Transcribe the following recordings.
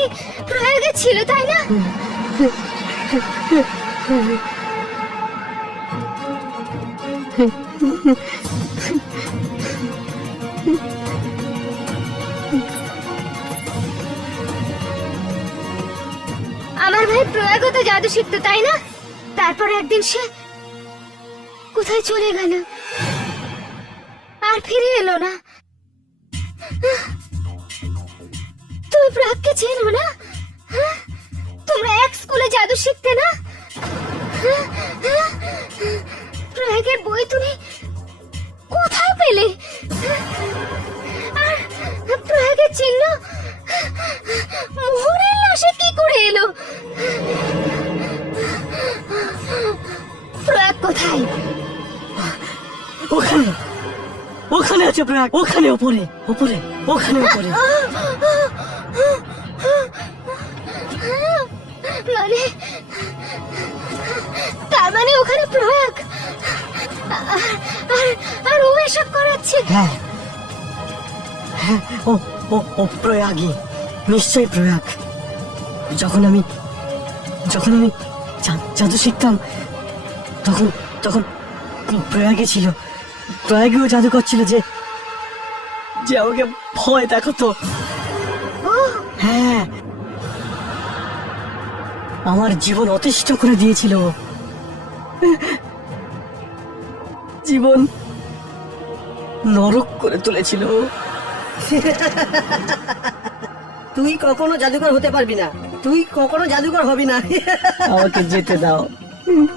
বই প্রয়াগে ছিল, তাই না? আমার ভাই প্রয়াগতে জাদু শিখতো, তাই না? তারপর একদিন সে কোথায় চলে গেল, আর ফিরে এলো না। তুমি প্রয়াগকে চেনো না? তোমরা এক স্কুলে জাদু শিখতে না? প্রয়াগের বই তুমি কোথায় পেলে? আর প্রয়াগের চিহ্ন মোহনের লাশে কি করে এলো? প্রয়াগ কোথায়? ওখানে ওখানে আছে প্রয়াগ, ওখানে উপরে উপরে ওখানে উপরে। মানে তার মানে ওখানে প্রয়াগ, আর ও এসব করাচ্ছে? হ্যাঁ হ্যাঁ, ও ও ও প্রয়াগই, নিশ্চয়ই প্রয়াগ। যখন আমি জাদু শিখতাম তখন তখন প্রয়াগে ছিল। প্রয়াগেও জাদু করছিল যে যে আমাকে ভয় দেখাতো। হ্যাঁ, আমার জীবন অতিষ্ঠ করে দিয়েছিল। জীবন নরক করে তুলেছিল। তুই কখনো জাদুকর হতে পারবি না, তুই কখনো জাদুকর হবি না। আমাকে যেতে দাও,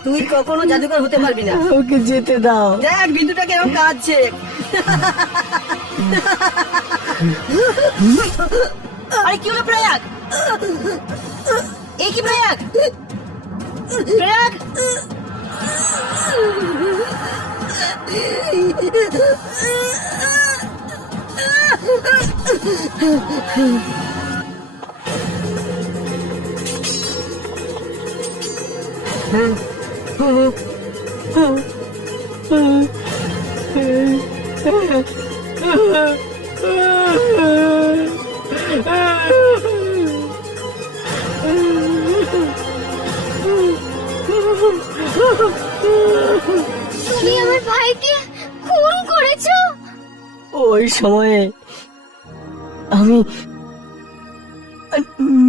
তুই কখনো জাদুকর হতে পারবি না। আমাকে যেতে দাও। দেখ বিন্দুটা কেমন কাঁদছে। আরে কি হলো প্রয়াগ? এই কি প্রয়াগ? প্রয়াগ তুমি আমার ভাইকে খুন করেছো? ওই সময়ে আমি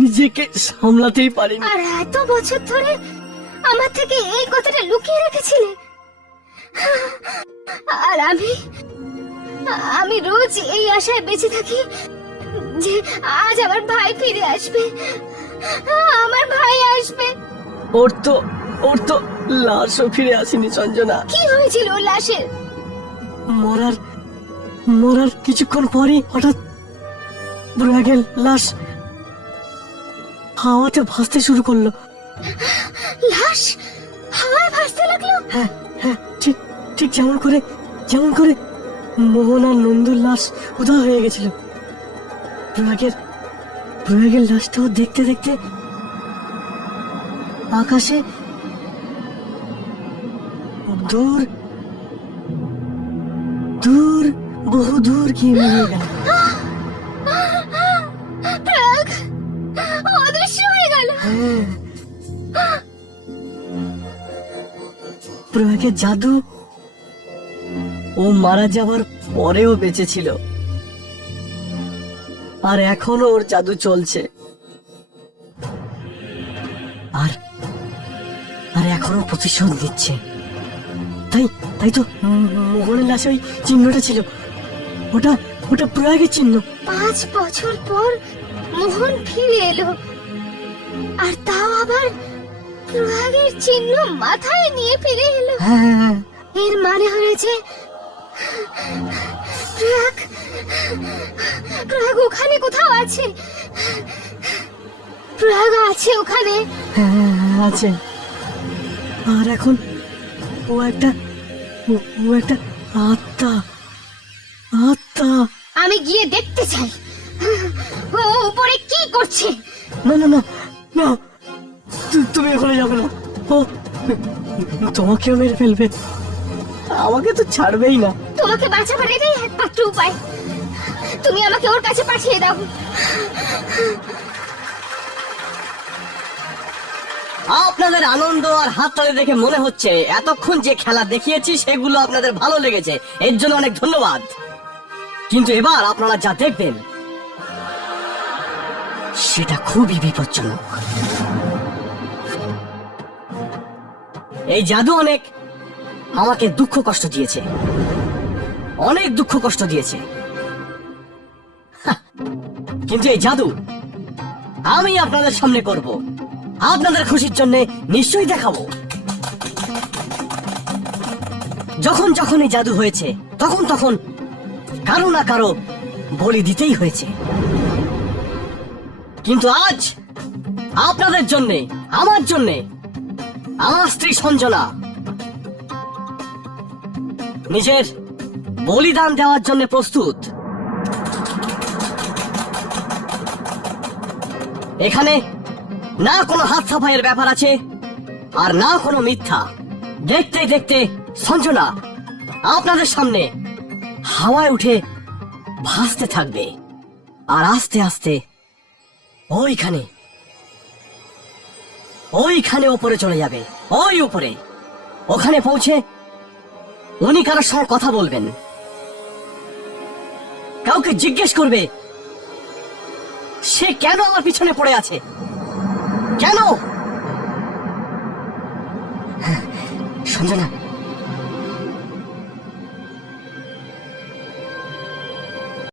নিজেকে সামলাতেই পারিনি। আর এত বছর ধরে আমার থেকে এই কথাটা লুকিয়ে রেখেছিলে। আর আমি রোজ এই আশায় বেঁচে থাকি যে আজ আমার ভাই ফিরে আসবে, আমার ভাই আসবে। ওর তো লাশও ফিরে আসেনি সঞ্জনা। কি হয়েছিল ওর লাশের? মরার কিছুক্ষণ পরই হঠাৎ প্রয়াগের লাশ হাওয়াতে ভাসতে শুরু করলো। লাশ হাওয়ায় ভাসতে লাগলো? হ্যাঁ হ্যাঁ, ঠিক ঠিক যেমন করে মোহন আর নন্দুর লাশ উধাও হয়ে গেছিল। প্রয়াগের লাশটাও দেখতে দেখতে আকাশে দূর দূর বহু দূর গিয়ে মিলিয়ে গেল। প্রয়াগ অদৃশ্য হয়ে গেল। প্রয়াগের জাদু ও মারা যাওয়ার পরেও বেঁচে ছিল, আর এখনো ওর জাদু চলছে। আর এখনো প্রতিশোধ দিচ্ছে। তাই তো মোহনের লাশে ওই চিহ্নটা ছিল। ওটা প্রয়াগের চিহ্ন। 5 বছর পর মোহন ফিরে এলো, আর তাও আবার প্রয়াগের চিহ্ন মাথায় নিয়ে ফিরে এলো। হ্যাঁ, এর মানে হয়েছে প্রয়াগ ওখানে কোথাও আছে। প্রয়াগ আছে ওখানে। হ্যাঁ আছে। আর এখন ও একটা আত্মা। আমি গিয়ে দেখতে চাই ও উপরে কি করছে। না না না না, তুমি ওখানে যাবে না। ও তোমাকেও মেরে ফেলবে, আমাকে তো ছাড়বেই না। তোমাকে বাঁচাবার এটাই একমাত্র উপায়। তুমি আমাকে ওর কাছে পাঠিয়ে দাও। আপনাদের আনন্দ আর হাততালি দেখে মনে হচ্ছে এতক্ষণ যে খেলা দেখিয়েছি সেগুলো আপনাদের ভালো লেগেছে, এর জন্য অনেক ধন্যবাদ। কিন্তু এবার আপনারা যা দেখবেন সেটা খুবই বিপজ্জনক। এই জাদু অনেক আমাকে দুঃখ কষ্ট দিয়েছে, অনেক দুঃখ কষ্ট দিয়েছে। কিন্তু এই জাদু আমি আপনাদের সামনে করব, আপনাদের খুশির জন্য নিশ্চয়ই দেখাবো। যখন যখন এই জাদু হয়েছে তখন তখন কারো না কারো বলি দিতেই হয়েছে। কিন্তু আজ আপনাদের জন্যে, আমার জন্যে, আমার স্ত্রী সঞ্জনা নিজের বলিদান দেওয়ার জন্য প্রস্তুত। এখানে না কোনো হাত সাফাইয়ের ব্যাপার আছে আর না কোনো মিথ্যা। দেখতে দেখতে সঞ্জনা আপনাদের সামনে হাওয়ায় উঠে ভাসতে থাকবে আর আস্তে আস্তে ওইখানে ওইখানে উপরে চলে যাবে, ওই উপরে। ওখানে পৌঁছে উনি কারোর সঙ্গে কথা বলবেন, কাউকে জিজ্ঞেস করবে সে কেন আমার পিছনে পড়ে আছে, কেন? সঞ্জনা